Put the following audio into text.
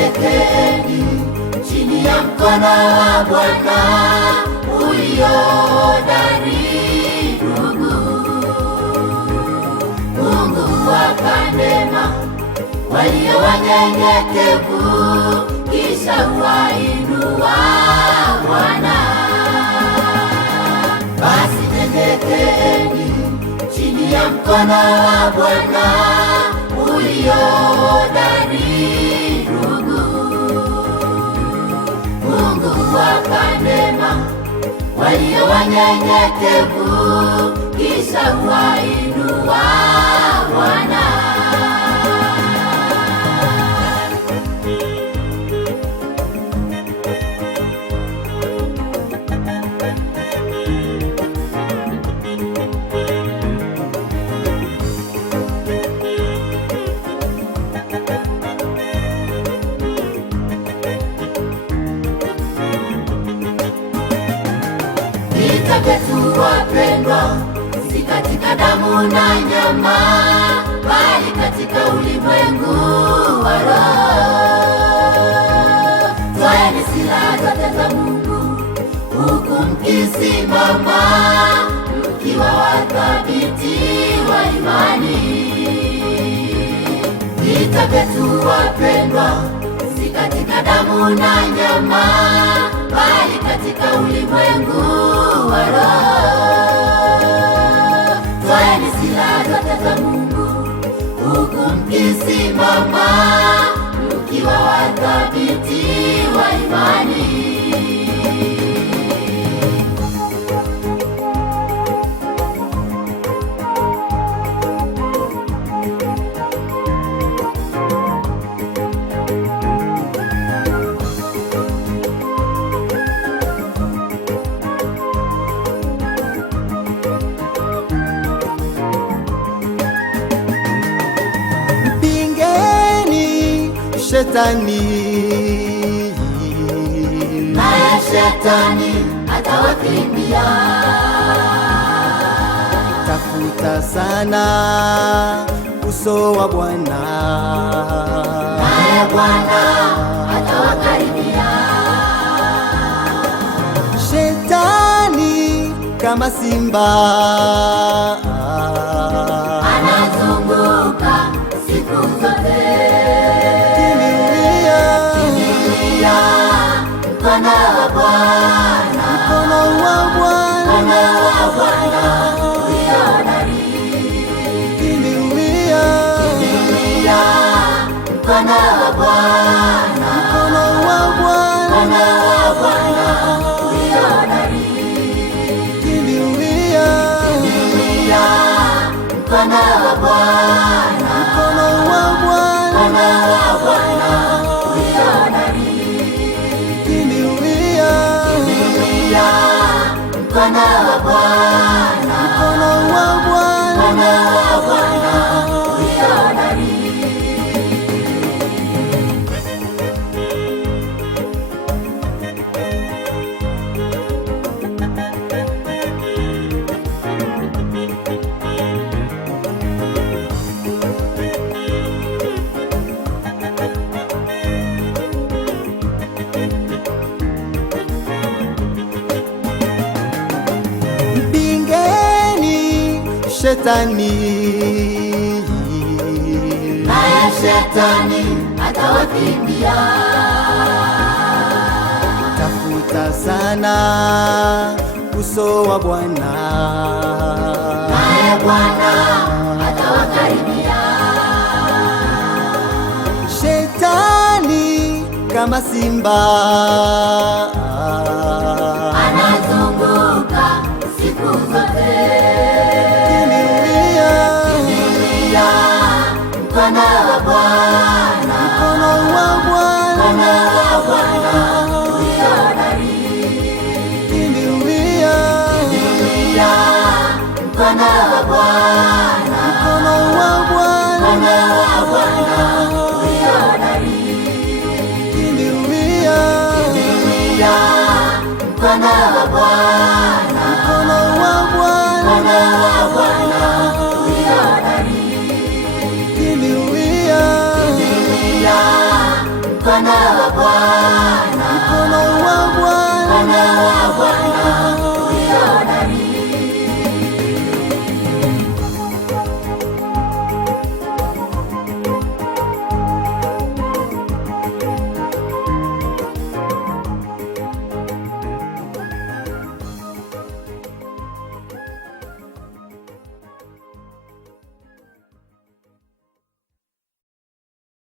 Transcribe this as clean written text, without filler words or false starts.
nyenyekeeni chini ya mkono wa Bwana ulio hodari. Ndugu, Mungu huwapa neema walio wanyenyekevu, kisha huwainua Bwana. Basi nyenyekeeni chini ya mkono wa Bwana ulio hodari. Ndugu, Mungu huwapa neema walio wanyenyekevu, kisha huwainua Bwana. Vita vyetu wapendwa, si katika damu na nyama, bali katika ulimwengu wa roho. Twaeni silaha zote za Mungu, huku mkisimama mkiwa wathabiti wa imani. Vita vyetu wapendwa, si katika damu na nyama, bali katika ulimwengu wa roho. Twaeni silaha zote za Mungu, huku mkisimama mkiwa wathabiti wa imani. Shetani, naye shetani atawakimbia. Tafuta sana uso wa Bwana, naye Bwana atawakaribia. Shetani kama simba anazunguka siku zote. Mkono wa Bwana, mkono wa Bwana ulio hodari. Kimbilia mkono wa Bwana, mkono wa Bwana ulio hodari. Kimbilia mkono wa Bwana, mkono wa Bwana ulio hodari. Mkono wa Bwana, mkono wa Bwana ulio hodari. Shetani, naye shetani atawakimbia. Tafuta sana uso wa Bwana, naye Bwana atawakaribia. Shetani kama simba anazunguka siku zote. Mkono wa Bwana, mkono wa Bwana ulio hodari. Kimbilia mkono wa Bwana, mkono wa Bwana ulio hodari. Kimbilia mkono wa Bwana, mkono wa Bwana ulio hodari. Kimbilia Mkono wa Bwana, mkono wa Bwana, mkono wa Bwana